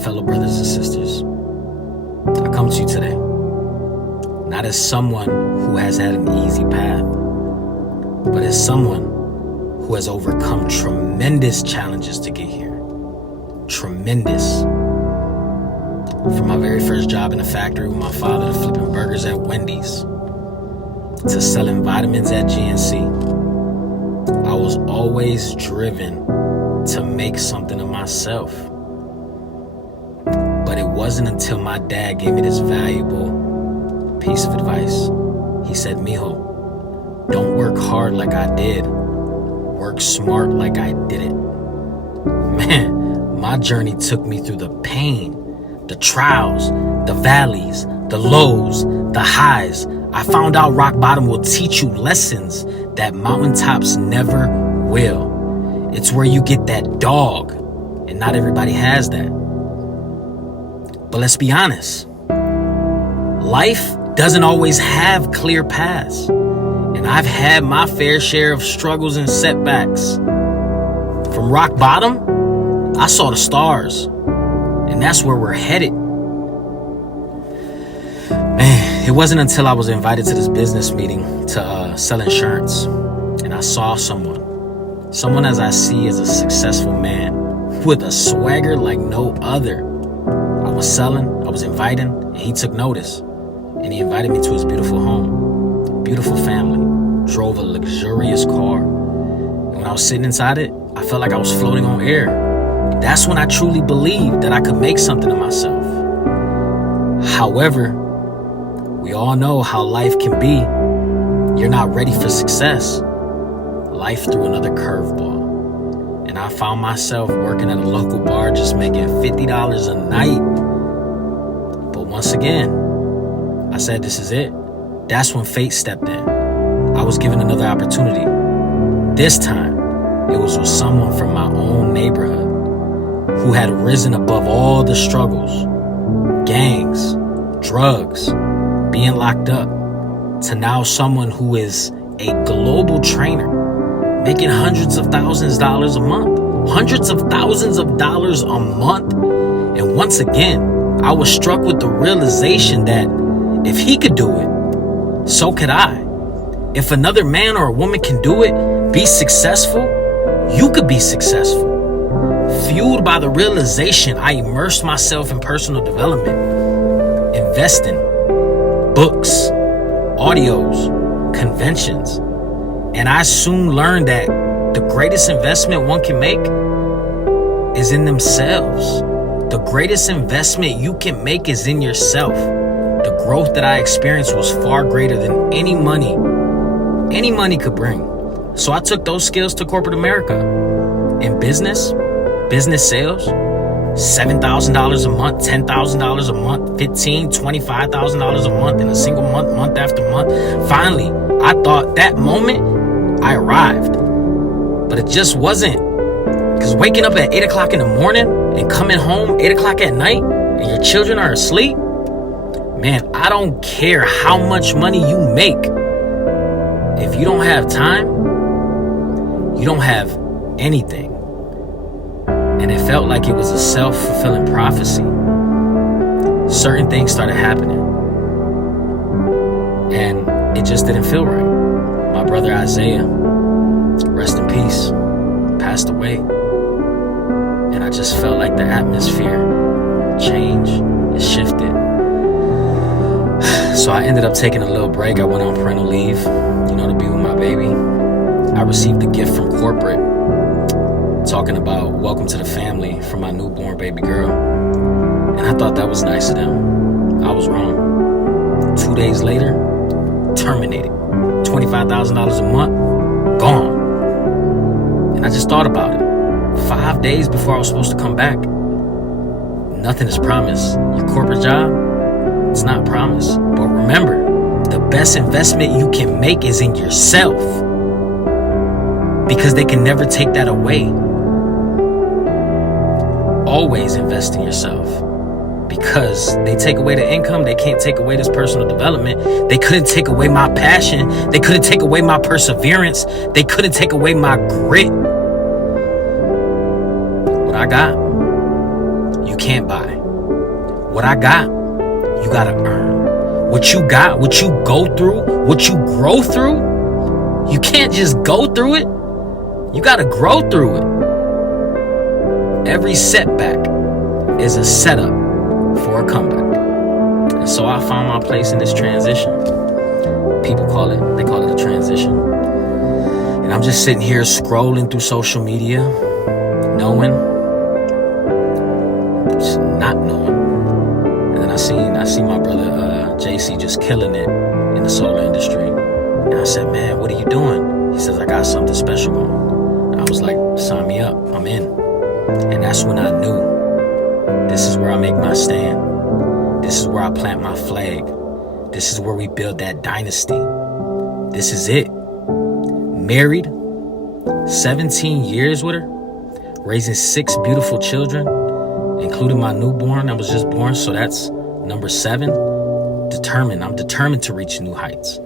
fellow brothers and sisters. I come to you today, not as someone who has had an easy path, but as someone who has overcome tremendous challenges to get here. Tremendous. From my very first job in a factory with my father to flipping burgers at Wendy's, to selling vitamins at GNC, I was always driven to make something of myself. But it wasn't until my dad gave me this valuable piece of advice. He said, "Mijo, don't work hard like I did. Work smart like I didn't." Man, my journey took me through the pain, the trials, the valleys, the lows, the highs. I found out rock bottom will teach you lessons that mountaintops never will. It's where you get that dog, and not everybody has that. But let's be honest. Life doesn't always have clear paths, and I've had my fair share of struggles and setbacks. From rock bottom, I saw the stars, and that's where we're headed. Man, it wasn't until I was invited to this business meeting to sell insurance, and I saw someone as I see as a successful man with a swagger like no other. I was selling, I was inviting, and he took notice, and he invited me to his beautiful home, beautiful family, drove a luxurious car, and when I was sitting inside it, I felt like I was floating on air. That's when I truly believed that I could make something of myself. However, we all know how life can be. You're not ready for success. Life threw another curveball, and I found myself working at a local bar just making $50 a night. But once again, I said, this is it. That's when fate stepped in. I was given another opportunity. This time, it was with someone from my own neighborhood who had risen above all the struggles, gangs, drugs, being locked up, to now someone who is a global trainer, making hundreds of thousands of dollars a month. Hundreds of thousands of dollars a month. And once again, I was struck with the realization that if he could do it, so could I. If another man or a woman can do it, be successful, you could be successful. Fueled by the realization, I immersed myself in personal development, investing, books, audios, conventions, and I soon learned that the greatest investment one can make is in themselves. The greatest investment you can make is in yourself. The growth that I experienced was far greater than any money could bring. So I took those skills to corporate America. In business sales, $7,000 a month, $10,000 a month, $15,000, $25,000 a month in a single month, month after month. Finally, I thought that moment I arrived, but it just wasn't. Because waking up at 8 o'clock in the morning and coming home 8 o'clock at night and your children are asleep, man, I don't care how much money you make. If you don't have time, you don't have anything. And it felt like it was a self-fulfilling prophecy. Certain things started happening, and it just didn't feel right. My brother Isaiah, rest in peace, passed away. And I just felt like the atmosphere changed, it shifted. So I ended up taking a little break. I went on parental leave, to be with my baby. I received a gift from corporate talking about welcome to the family from my newborn baby girl. And I thought that was nice of them. I was wrong. 2 days later, terminated. $25,000 a month, gone. And I just thought about it. 5 days before I was supposed to come back. Nothing is promised. Your corporate job, it's not promised. But remember, the best investment you can make is in yourself, because they can never take that away. Always invest in yourself, because they take away the income. They can't take away this personal development. They couldn't take away my passion. They couldn't take away my perseverance. They couldn't take away my grit. What I got, you can't buy. What I got, you gotta earn. What you got, what you go through, what you grow through, you can't just go through it. You gotta grow through it. Every setback is a setup for a comeback. And so I found my place in this transition. They call it a transition. And I'm just sitting here scrolling through social media, knowing, not knowing. And then I see my brother JC just killing it in the solar industry. And I said, man, what are you doing? He says, I got something special on. I was like, sign me up, I'm in. And that's when I knew, this is where I make my stand. This is where I plant my flag. This is where we build that dynasty. This is it. Married, 17 years with her, raising 6 beautiful children, including my newborn that was just born, so that's number 7. I'm determined to reach new heights,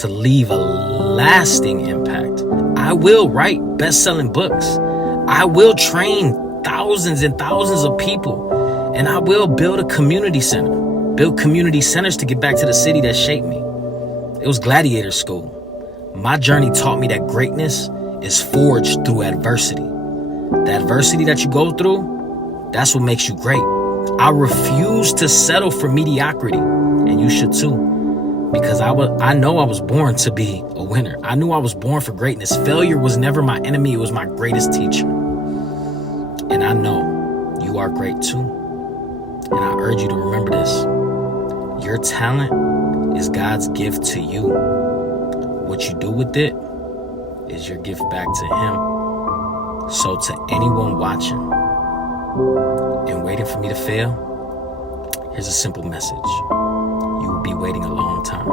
to leave a lasting impact. I will write best-selling books. I will train thousands and thousands of people, and I will build a community center, build community centers to get back to the city that shaped me. It was gladiator school. My journey taught me that greatness is forged through adversity. The adversity that you go through, that's what makes you great. I refuse to settle for mediocrity, and you should too, because I know I was born to be a winner. I knew I was born for greatness. Failure was never my enemy, it was my greatest teacher. And I know you are great too. And I urge you to remember this. Your talent is God's gift to you. What you do with it is your gift back to Him. So to anyone watching and waiting for me to fail, here's a simple message. You will be waiting a long time,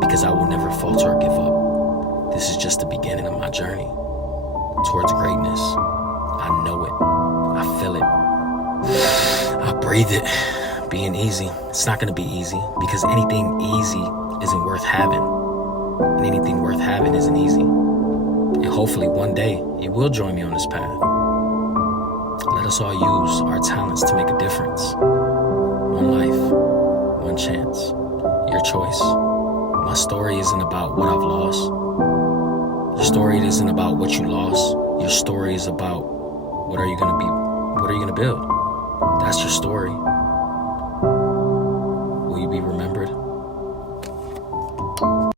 because I will never falter or give up. This is just the beginning of my journey towards greatness. I know it. I feel it. I breathe it. Being easy. It's not going to be easy, because anything easy isn't worth having. And anything worth having isn't easy. And hopefully one day you will join me on this path. Let us all use our talents to make a difference. One life, one chance, your choice. My story isn't about what I've lost. Your story isn't about what you lost. Your story is about what are you going to be? What are you going to build? That's your story. Will you be remembered?